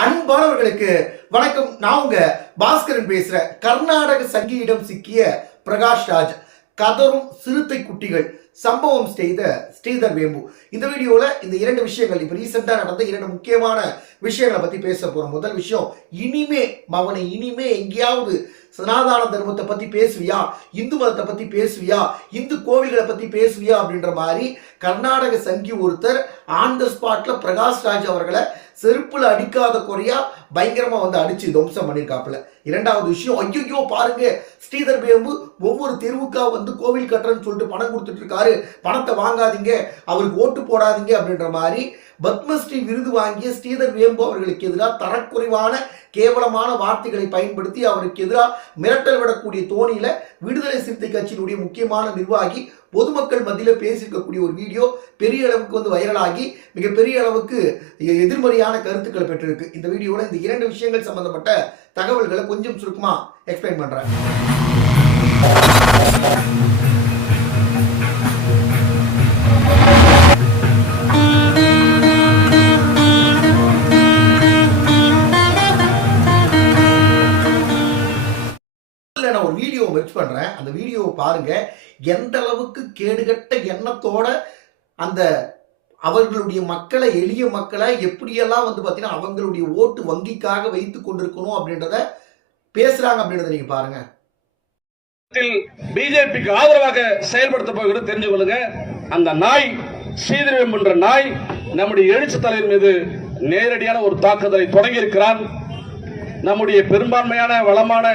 அன்பானவர்களுக்கு வணக்கம். நான் உங்க பாஸ்கரன் பேசுறேன். கர்நாடக சங்கியிடம் சிக்கிய பிரகாஷ் ராஜ் கதரும் சிறுத்தை குட்டிகள். சம்பவம் செய்த ஸ்ரீதர் வேம்பு. இந்த வீடியோவில் இந்த இரண்டு விஷயங்கள் இப்போ ரீசெண்டாக நடந்த இரண்டு முக்கியமான விஷயங்களை பற்றி பேச போகிறோம் முதல் விஷயம் இனிமே மவனை இனிமே எங்கேயாவது சனாதான தர்மத்தை பற்றி பேசுவியா? இந்து மதத்தை பற்றி பேசுவியா? இந்து கோவில்களை பற்றி பேசுவியா? அப்படின்ற மாதிரி கர்நாடக சங்கி ஒருத்தர் ஆன் த ஸ்பாட்டில் பிரகாஷ் ராஜ் அவர்களை செருப்பில் அடிக்காத குறையா பயங்கரமாக வந்து அடிச்சு துவம்சம் பண்ணியிருக்காப்புல இரண்டாவது விஷயம் ஐயோ பாருங்க ஸ்ரீதர் வேம்பு ஒவ்வொரு தெருவுக்கா வந்து கோவில் கட்டுறன்னு சொல்லிட்டு பணம் கொடுத்துட்டு இருக்காரு. பணத்தை வாங்காதீங்க அவருக்கு ஓட்டு போடாதீங்க அப்படின்ற மாதிரி பத்மஸ்ரீ விருது வாங்கிய ஸ்ரீதர் வேம்பு அவர்களுக்கு எதிராக தரக்குறைவான கேவலமான வார்த்தைகளை பயன்படுத்தி அவருக்கு எதிராக மிரட்டல் விடக்கூடிய தோணியில விடுதலை சிறுத்தை கட்சியினுடைய முக்கியமான நிர்வாகி பொதுமக்கள் மத்தியில் பேசியிருக்கக்கூடிய ஒரு வீடியோ பெரிய அளவுக்கு வந்து வைரலாகி மிகப்பெரிய அளவுக்கு எதிர்மறையான கருத்துக்களை பெற்றிருக்கு. இந்த வீடியோவில் இந்த இரண்டு விஷயங்கள் சம்பந்தப்பட்ட தகவல்களை கொஞ்சம் சுருக்கமா எக்ஸ்பிளைன் பண்ணுறேன் பாருங்க எந்த அளவுக்கு கேடுகட்ட எண்ணத்தோட அந்த அவர்களுடைய மக்களை எளிய மக்களை எப்படியெல்லாம் வந்து பார்த்தீங்கன்னா அவங்களுடைய ஓட்டு வங்கிக்காக வைத்து கொண்டிருக்கணும் அப்படின்றத பேசுறாங்க அப்படின்றத நீங்க பாருங்க. பிஜேபிக்கு ஆதரவாக செயல்படுத்த போகிறது தெரிஞ்சு கொள்ளுங்க. அந்த நாய் ஸ்ரீதரவம் என்ற நாய் நம்முடைய எழுச்சி தலைவர் மீது நேரடியான ஒரு தாக்குதலை தொடங்கி இருக்கிறான் நம்முடைய பெரும்பான்மையான வளமான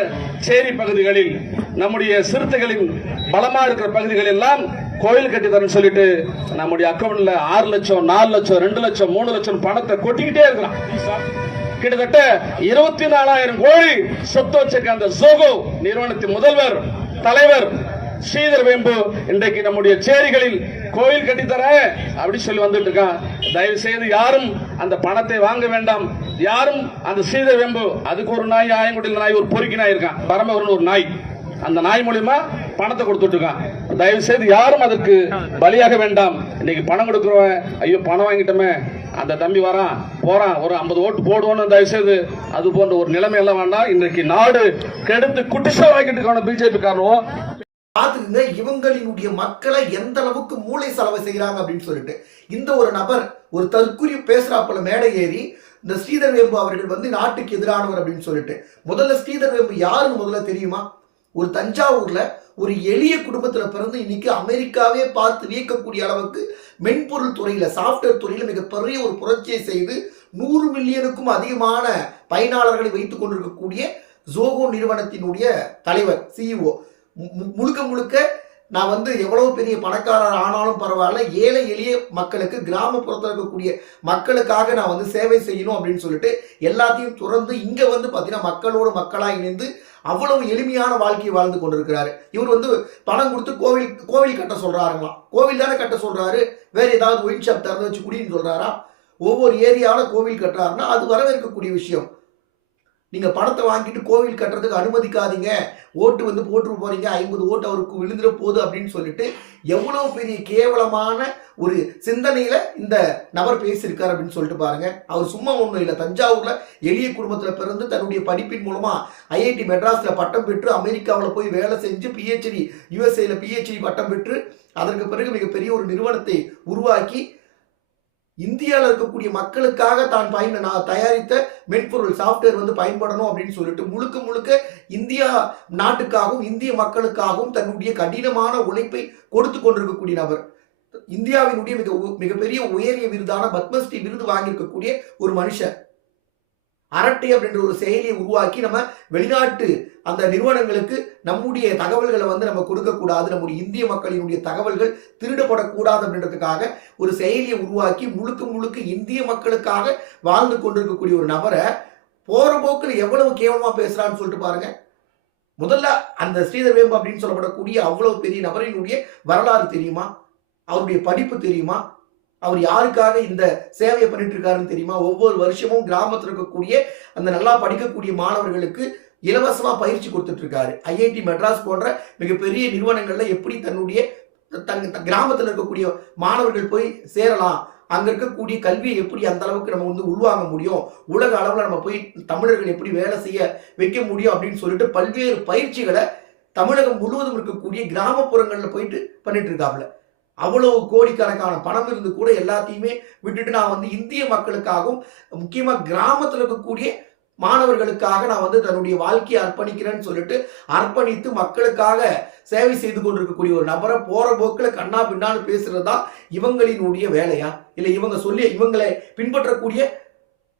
சேரி பகுதிகளில் நம்முடைய சிறுத்தைகளின் பலமா இருக்கிற பகுதிகள் எல்லாம் கோயில் கட்டி தரேன்னு சொல்லிட்டு நம்முடைய அக்கௌண்ட்ல ஆறு லட்சம் நாலு லட்சம் ரெண்டு லட்சம் மூணு லட்சம் பணத்தை கொட்டிக்கிட்டே இருக்கிறான். கிட்டத்தட்ட இருபத்தி நாலாயிரம் கோடி சொத்து வச்சிருக்க அந்த சோகோ நிறுவனத்தின் முதல்வர் தலைவர் ஸ்ரீதர் வேம்பு இன்றைக்கு நம்முடைய சேரிகளில் கோயில் கட்டித்தர அப்படி சொல்லி வந்துட்டு இருக்கான். தயவு செய்து யாரும் அந்த பணத்தை வாங்க வேண்டாம். யாரும் அந்த சீத வெம்பு அதுக்கு ஒரு நாய் ஆயங்குடியில் நாய் ஒரு பொறுக்கி நாய் இருக்கான். பரமவரன் ஒரு நாய். அந்த நாய் மூலியமா பணத்தை கொடுத்துட்டு இருக்கான் தயவு செய்து யாரும் அதற்கு பலியாக வேண்டாம். இன்னைக்கு பணம் கொடுக்கிறவன் ஐயோ பணம் வாங்கிட்டோமே. அந்த தம்பி வரான் போறான். ஒரு 50 ஓட்டு போடுவோன்னு தயவு செய்து அது போன்ற ஒரு நிலைமை எல்லாம் வேண்டாம் இன்றைக்கு நாடு கெடுத்து குட்டிசா வாங்கிட்டு இருக்கான பிஜேபி காரணம். பார்த்துக்குங்க இவங்களினுடைய மக்களை எந்த அளவுக்கு மூளை செலவு செய்கிறாங்க அப்படின்னு சொல்லிட்டு இந்த ஒரு நபர் ஒரு தற்குறி பேசுறாப்புல மேடை ஏறி இந்த ஸ்ரீதர் வேம்பு அவர்கள் வந்து நாட்டுக்கு எதிரானவர் அப்படின்னு சொல்லிட்டு முதல்ல ஸ்ரீதர் வேம்பு யாருன்னு முதல்ல தெரியுமா? ஒரு தஞ்சாவூர்ல ஒரு எளிய குடும்பத்துல பிறந்து இன்னைக்கு அமெரிக்காவே பார்த்து வியக்கக்கூடிய அளவுக்கு மென்பொருள் துறையில சாஃப்ட்வேர் துறையில மிகப்பெரிய ஒரு புரட்சியை செய்து நூறு மில்லியனுக்கும் அதிகமான பயனாளர்களை வைத்துக் கொண்டிருக்கக்கூடிய ஜோகோ நிறுவனத்தினுடைய தலைவர் சிஇஓ முழுக்க முழுக்க நான் வந்து எவ்வளவு பெரிய பணக்காரர் ஆனாலும் பரவாயில்ல ஏழை எளிய மக்களுக்கு கிராமப்புறத்தில் இருக்கக்கூடிய மக்களுக்காக நான் வந்து சேவை செய்யணும் அப்படின்னு சொல்லிட்டு எல்லாத்தையும் துறந்து இங்கே வந்து பார்த்தீங்கன்னா மக்களோடு மக்களாக இணைந்து அவ்வளவு எளிமையான வாழ்க்கையை வாழ்ந்து கொண்டிருக்கிறாரு. இவர் வந்து பணம் கொடுத்து கோவில் கோவில் கட்ட சொல்கிறாருங்களாம் கோவில் தானே கட்ட சொல்கிறாரு வேற ஏதாவது ஒயின் ஷாப் திறந்து வச்சு குடின்னு சொல்கிறாரா ஒவ்வொரு ஏரியாவில் கோவில் கட்டுறாருன்னா அது வரவேற்கக்கூடிய விஷயம். நீங்கள் பணத்தை வாங்கிட்டு கோவில் கட்டுறதுக்கு அனுமதிக்காதீங்க. ஓட்டு வந்து போட்டு போறீங்க. ஐம்பது ஓட்டு அவருக்கு விழுந்துட போகுது அப்படின்னு சொல்லிட்டு எவ்வளோ பெரிய கேவலமான ஒரு சிந்தனையில் இந்த நபர் பேசியிருக்கார் அப்படின்னு சொல்லிட்டு பாருங்க. அவர் சும்மா ஒன்றும் இல்லை. தஞ்சாவூரில் எளிய குடும்பத்தில் பிறந்து தன்னுடைய படிப்பின் மூலமாக ஐஐடி மெட்ராஸில் பட்டம் பெற்று அமெரிக்காவில் போய் வேலை செஞ்சு பிஹெச்டி யுஎஸ்ஏயில் பிஹெச்டி பட்டம் பெற்று அதற்கு பிறகு மிகப்பெரிய ஒரு நிறுவனத்தை உருவாக்கி இந்தியாவில் இருக்கக்கூடிய மக்களுக்காக தான் பயன் நான் தயாரித்த மென்பொருள் சாஃப்ட்வேர் வந்து பயன்படணும் அப்படின்னு சொல்லிட்டு முழுக்க முழுக்க இந்தியா நாட்டுக்காகவும் இந்திய மக்களுக்காகவும் தன்னுடைய கடினமான உழைப்பை கொடுத்து கொண்டிருக்கக்கூடிய நபர். இந்தியாவினுடைய மிக உ- மிகப்பெரிய உயரிய விருதான பத்மஸ்ரீ விருது வாங்கியிருக்கக்கூடிய ஒரு மனுஷன். அரட்டை அப்படின்ற ஒரு செயலியை உருவாக்கி நம்ம வெளிநாட்டு அந்த நிறுவனங்களுக்கு நம்முடைய தகவல்களை வந்து நம்ம கொடுக்கக்கூடாது நம்முடைய இந்திய மக்களினுடைய தகவல்கள் திருடப்படக்கூடாது அப்படின்றதுக்காக ஒரு செயலியை உருவாக்கி முழுக்க முழுக்க இந்திய மக்களுக்காக வாழ்ந்து கொண்டிருக்கக்கூடிய ஒரு நபரை போகிற போக்கில் எவ்வளவு கேவலமாக பேசுகிறான்னு சொல்லிட்டு பாருங்க. முதல்ல அந்த ஸ்ரீதர் வேம்பு அப்படின்னு சொல்லப்படக்கூடிய அவ்வளவு பெரிய நபரினுடைய வரலாறு தெரியுமா? அவருடைய படிப்பு தெரியுமா? அவர் யாருக்காக இந்த சேவையை பண்ணிட்டு இருக்காருன்னு தெரியுமா? ஒவ்வொரு வருஷமும் கிராமத்தில் இருக்கக்கூடிய அந்த நல்லா படிக்கக்கூடிய மாணவர்களுக்கு இலவசமா பயிற்சி கொடுத்துட்டு இருக்காரு ஐஐடி மெட்ராஸ் போன்ற மிகப்பெரிய நிறுவனங்கள்ல எப்படி தன்னுடைய தங்க கிராமத்தில் இருக்கக்கூடிய மாணவர்கள் போய் சேரலாம்? அங்க இருக்கக்கூடிய கல்வியை எப்படி அந்த அளவுக்கு நம்ம வந்து உள்வாங்க முடியும்? உலக அளவில் நம்ம போய் தமிழர்கள் எப்படி வேலை செய்ய வைக்க முடியும் அப்படின்னு சொல்லிட்டு பல்வேறு பயிற்சிகளை தமிழகம் முழுவதும் இருக்கக்கூடிய கிராமப்புறங்களில் போயிட்டு பண்ணிட்டு இருக்காப்புல அவ்வளவு கோடிக்கணக்கான பணம் இருந்து கூட எல்லாத்தையுமே விட்டுட்டு நான் வந்து இந்திய மக்களுக்காகவும் முக்கியமாக கிராமத்தில் இருக்கக்கூடிய மாணவர்களுக்காக நான் வந்து தன்னுடைய வாழ்க்கையை அர்ப்பணிக்கிறேன்னு சொல்லிட்டு அர்ப்பணித்து மக்களுக்காக சேவை செய்து கொண்டிருக்கக்கூடிய ஒரு நபரை போற போக்கில் கண்ணா பின்னான்னு பேசுறது தான் இவங்களினுடைய வேலையா? இல்லை இவங்க சொல்லி இவங்களை பின்பற்றக்கூடிய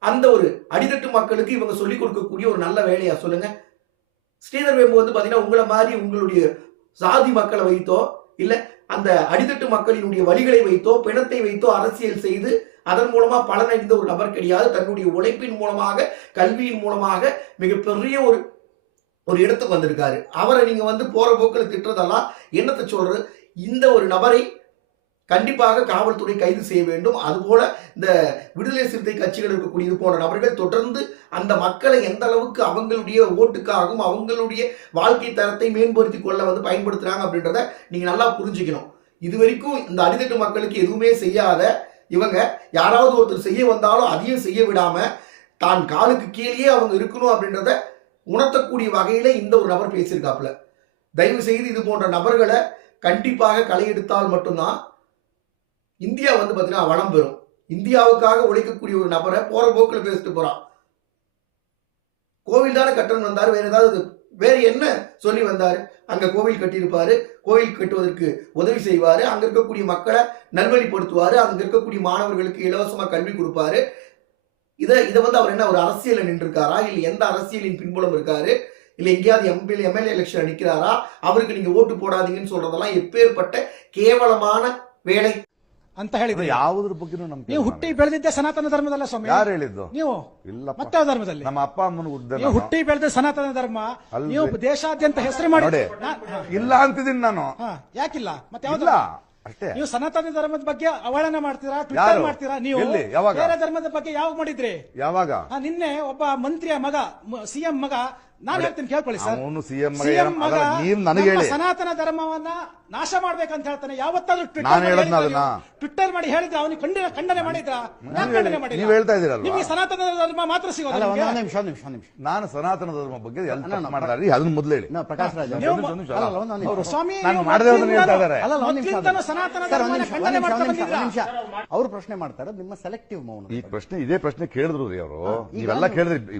அந்த ஒரு அடித்தட்டு மக்களுக்கு இவங்க சொல்லிக் கொடுக்கக்கூடிய ஒரு நல்ல வேலையா சொல்லுங்க. ஸ்ரீதர் வேம்பு வந்து பார்த்தீங்கன்னா உங்களை மாதிரி உங்களுடைய சாதி மக்களை வைத்தோ இல்லை அந்த அடித்தட்டு மக்களினுடைய வழிகளை வைத்தோ பிணத்தை வைத்தோ அரசியல் செய்து அதன் மூலமா பலனடைந்த ஒரு நபர் கிடையாது. தன்னுடைய உழைப்பின் மூலமாக கல்வியின் மூலமாக மிகப்பெரிய ஒரு ஒரு இடத்துக்கு வந்திருக்காரு. அவரை நீங்க வந்து போற போக்கில் திட்டுறதெல்லாம் என்னத்தை சொல்றது? இந்த ஒரு நபரை கண்டிப்பாக காவல்துறை கைது செய்ய வேண்டும். அதுபோல இந்த விடுதலை சிறுத்தை கட்சிகள் இருக்கக்கூடிய இது போன்ற நபர்கள் தொடர்ந்து அந்த மக்களை எந்த அளவுக்கு அவங்களுடைய ஓட்டுக்காகவும் அவங்களுடைய வாழ்க்கை தரத்தை மேம்படுத்தி கொள்ள வந்து பயன்படுத்துகிறாங்க அப்படின்றத நீங்கள் நல்லா புரிஞ்சுக்கணும். இது வரைக்கும் இந்த அடித்தட்டு மக்களுக்கு எதுவுமே செய்யாத இவங்க யாராவது ஒருத்தர் செய்ய வந்தாலும் அதையும் செய்ய விடாம தான் காலுக்கு கீழேயே அவங்க இருக்கணும் அப்படின்றத உணர்த்தக்கூடிய வகையில இந்த ஒரு நபர் பேசியிருக்காப்புல. தயவு செய்து இது போன்ற நபர்களை கண்டிப்பாக களை எடுத்தால் மட்டும்தான் இந்தியா வந்து பார்த்தீங்கன்னா வளம் பெறும். இந்தியாவுக்காக உழைக்கக்கூடிய ஒரு நபரை போற போக்கில் பேசிட்டு போறான். கோவில் தானே கட்டணம் வந்தார் வேற ஏதாவது வேற என்ன சொல்லி வந்தார்? அங்க கோவில் கட்டியிருப்பாரு கோவில் கட்டுவதற்கு உதவி செய்வாரு அங்க இருக்கக்கூடிய மக்களை நல்வழிப்படுத்துவாரு அங்க இருக்கக்கூடிய மாணவர்களுக்கு இலவசமா கல்வி கொடுப்பாரு. இதை இதை வந்து அவர் என்ன ஒரு அரசியலில் நின்றுருக்காரா? இல்லை எந்த அரசியலின் பின்புலம் இருக்காரு? இல்லை எங்கேயாவது எம்பிஎல் எம்எல்ஏ எலெக்ஷன் நிற்கிறாரா அவருக்கு நீங்க ஓட்டு போடாதீங்கன்னு சொல்றதெல்லாம் எப்பேற்பட்ட கேவலமான வேலை. ಅಂತ ಹೇಳಿದ್ರೆ. ಯಾವುದ್ರ ಬಗ್ಗೆ ನಮ್ಗೆ ನೀವು ಹುಟ್ಟಿ ಬೆಳೆದಿದ್ದೆ ಸನಾತನ ಧರ್ಮದಲ್ಲ ಸ್ವಾಮಿ? ಯಾರು ಹೇಳಿದ್ದು? ನೀವು ಇಲ್ಲ ಮತ್ತೆ ಧರ್ಮದಲ್ಲಿ? ನಮ್ಮ ಅಪ್ಪ ಅಮ್ಮನ ಉದ್ದ ನೀವು ಹುಟ್ಟಿ ಬೆಳೆದ ಸನಾತನ ಧರ್ಮ. ನೀವು ದೇಶಾದ್ಯಂತ ಹೆಸರು ಮಾಡಿ ಇಲ್ಲ ಅಂತಿದ್ದೀನಿ ನಾನು. ಯಾಕಿಲ್ಲ? ಮತ್ತೆ ಯಾವ್ದಿಲ್ಲ ಅಷ್ಟೇ. ನೀವು ಸನಾತನ ಧರ್ಮದ ಬಗ್ಗೆ ಅವಹೇಳನ ಮಾಡ್ತೀರಾ ಟ್ವಿಟರ್? ಮಾಡ್ತೀರಾ? ನೀವು? ಬೇರೆ ಧರ್ಮದ ಬಗ್ಗೆ ಯಾವಾಗ ಮಾಡಿದ್ರಿ? ಯಾವಾಗ? ನಿನ್ನೆ ಒಬ್ಬ ಮಂತ್ರಿಯ ಮಗ ಸಿಎಂ ಮಗ ನಾನು ಹೇಳ್ತೀನಿ ಕೇಳ್ಕೊಳ್ಳಿ ಸರ್. ಅವನು ಸಿಎಂ ಮಗ ಮಗ ನನಗೆ ಹೇಳಿ. ಸನಾತನ ಧರ್ಮವನ್ನ ನಾಶ ಮಾಡ್ಬೇಕಂತ ಹೇಳ್ತಾನೆ. ಯಾವತ್ತಾದ್ರೂ ನಾನು ಹೇಳದ್ನ ಅದನ್ನ? ಟ್ವಿಟ್ಟರ್ ಮಾಡಿ ಹೇಳಿದ್ರೆ ಅವನಿಗೆ ಖಂಡನೆ ಖಂಡನೆ ಮಾಡಿದ್ರ? ನೀವು ಖಂಡನೆ ನೀವ್ ಹೇಳ್ತಾ ಇದೀರಲ್ವಾ? ನಿಮಗೆ ಸನಾತನ ಧರ್ಮ ಮಾತ್ರ ಸಿಗೋದು ಒಂದು? ನಿಮಿಷ ಒಂದು ನಿಮಿಷ ನಿಮಿಷ. ನಾನು ಸನಾತನ ಧರ್ಮ ಬಗ್ಗೆ ಎಲ್ಲ ತಪ್ಪು ಅದನ್ನ ಮೊದಲು ಹೇಳಿ. ನಾ ಪ್ರಕಾಶ್ ರಾಜ್ ಒಂದು ನೀವು ಒಂದು ಒಂದ್. ಅವರು ಸ್ವಾಮಿ ನಾನು ನೀವು ಮಾಡದೆ ಅದನ್ನ ಹೇಳ್ತಾ ಇದ್ದಾರೆ. ಅಲ್ಲ, ಅಲ್ಲ, ನಿಮಿಷ ಸನಾತನ ಒಂದ್ ನಿಮಿಷ, ಖಂಡನೆ ಒಂದ್ ಮಾಡ್ತಾ ಒಂದ್. ಬಂದಿದ್ರ? ಅವ್ರು ಪ್ರಶ್ನೆ ಮಾಡ್ತಾರೆ ನಿಮ್ಮ ಸೆಲೆಕ್ಟಿವ್ ಮೌನ. ಈ ಪ್ರಶ್ನೆ ಇದೇ ಪ್ರಶ್ನೆ ಕೇಳಿದ್ರು ರೀ ಅವರು. ನೀವೆಲ್ಲ ಕೇಳಿದ್ರಿ.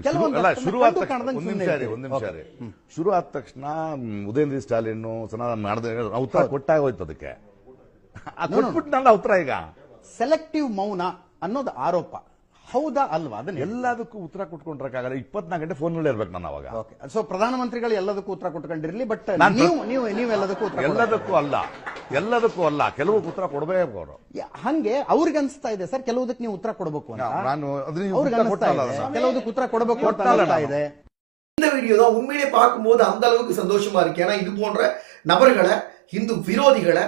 ಶುರುವಾದ ಒಂದ್ ನಿಮಿಷ ರೀ. ಒಂದ್ ನಿಮಿಷ ರೀ ಶುರು ಆದ ತಕ್ಷಣ ಉದಯನ್ ಉದಯನಿಧಿ ಸ್ಟಾಲಿನ್ ಮಾಡಿದ ಉತ್ತರ ಕೊಟ್ಟಾಗ ಹೋಯ್ತು ಅದಕ್ಕೆ. ಕೊಟ್ಬಿಟ್ನಲ್ಲ ಉತ್ತರ ಈಗ. ಸೆಲೆಕ್ಟಿವ್ ಮೌನ ಅನ್ನೋದು ಆರೋಪ. ಹೌದಾ ಅಲ್ವಾ? ಅದನ್ನ. ಎಲ್ಲದಕ್ಕೂ ಉತ್ತರ ಕೊಟ್ಕೊಂಡ್ರಕ್ಕಾಗಲ್ಲ. ಇಪ್ಪತ್ನಾಲ್ಕು ಗಂಟೆ ಫೋನ್ ಇರ್ಬೇಕು ನಾನು ಅವಾಗ. ಸೊ ಪ್ರಧಾನಮಂತ್ರಿಗಳು ಎಲ್ಲದಕ್ಕೂ ಉತ್ತರ ಕೊಟ್ಕೊಂಡಿರ್ಲಿ ಬಟ್ ನೀವು ನೀವು ನೀವು ಎಲ್ಲದಕ್ಕೂ ಉತ್ತರ ಎಲ್ಲದಕ್ಕೂ ಅಲ್ಲ. ಎಲ್ಲದಕ್ಕೂ ಅಲ್ಲ. ಕೆಲವು ಉತ್ತರ ಕೊಡಬೇಕು ಅವರು. ಹಂಗೆ ಅವ್ರಿಗೆ ಅನ್ಸ್ತಾ ಇದೆ ಸರ್ ಕೆಲವುದಕ್ಕೆ ನೀವು ಉತ್ತರ ಕೊಡಬೇಕು ಅಂತ. ನಾನು. ಕೆಲವುದಕ್ಕೆ ಉತ್ತರ ಕೊಡಬೇಕು ಅಂತ. ಇದೆ. இந்த வீடியோ தான் உண்மையிலே பார்க்கும்போது அந்த அளவுக்கு சந்தோஷமா இருக்கு. ஏன்னா இது போன்ற நபர்களை இந்து விரோதிகளை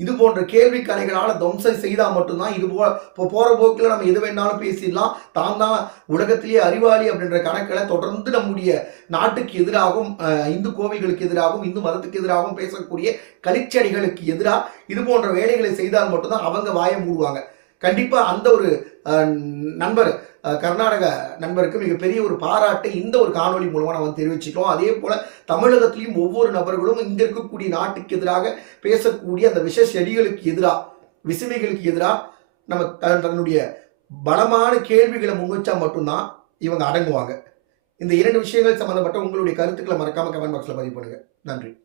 இது போன்ற கேள்வி கலைகளால் துவம்சம் செய்தால் மட்டும்தான் இது போ இப்போ போகிற போக்கில் நம்ம எது வேணாலும் பேசிடலாம். தான் தான் உலகத்திலேயே அறிவாளி அப்படின்ற கணக்கில் தொடர்ந்து நம்முடைய நாட்டுக்கு எதிராகவும் இந்து கோவில்களுக்கு எதிராகவும் இந்து மதத்துக்கு எதிராகவும் பேசக்கூடிய கலிச்சடிகளுக்கு எதிராக இது போன்ற வேலைகளை செய்தால் மட்டும்தான் அவங்க வாயை மூடுவாங்க. கண்டிப்பாக அந்த ஒரு நண்பர் கர்நாடக நண்பருக்கு மிகப்பெரிய ஒரு பாராட்டை இந்த ஒரு காணொலி மூலமாக நம்ம தெரிவிச்சுக்கிறோம். அதே போல் தமிழகத்திலையும் ஒவ்வொரு நபர்களும் இங்கே இருக்கக்கூடிய நாட்டுக்கு எதிராக பேசக்கூடிய அந்த விஷ செடிகளுக்கு எதிராக விசுமைகளுக்கு எதிராக நம்ம த- தன்னுடைய பலமான கேள்விகளை முன்வச்சா மட்டும்தான் இவங்க அடங்குவாங்க. இந்த இரண்டு விஷயங்கள் சம்பந்தப்பட்ட உங்களுடைய கருத்துக்களை மறக்காமல் கமெண்ட் பாக்ஸில் பதிவு பண்ணுங்கள் நன்றி.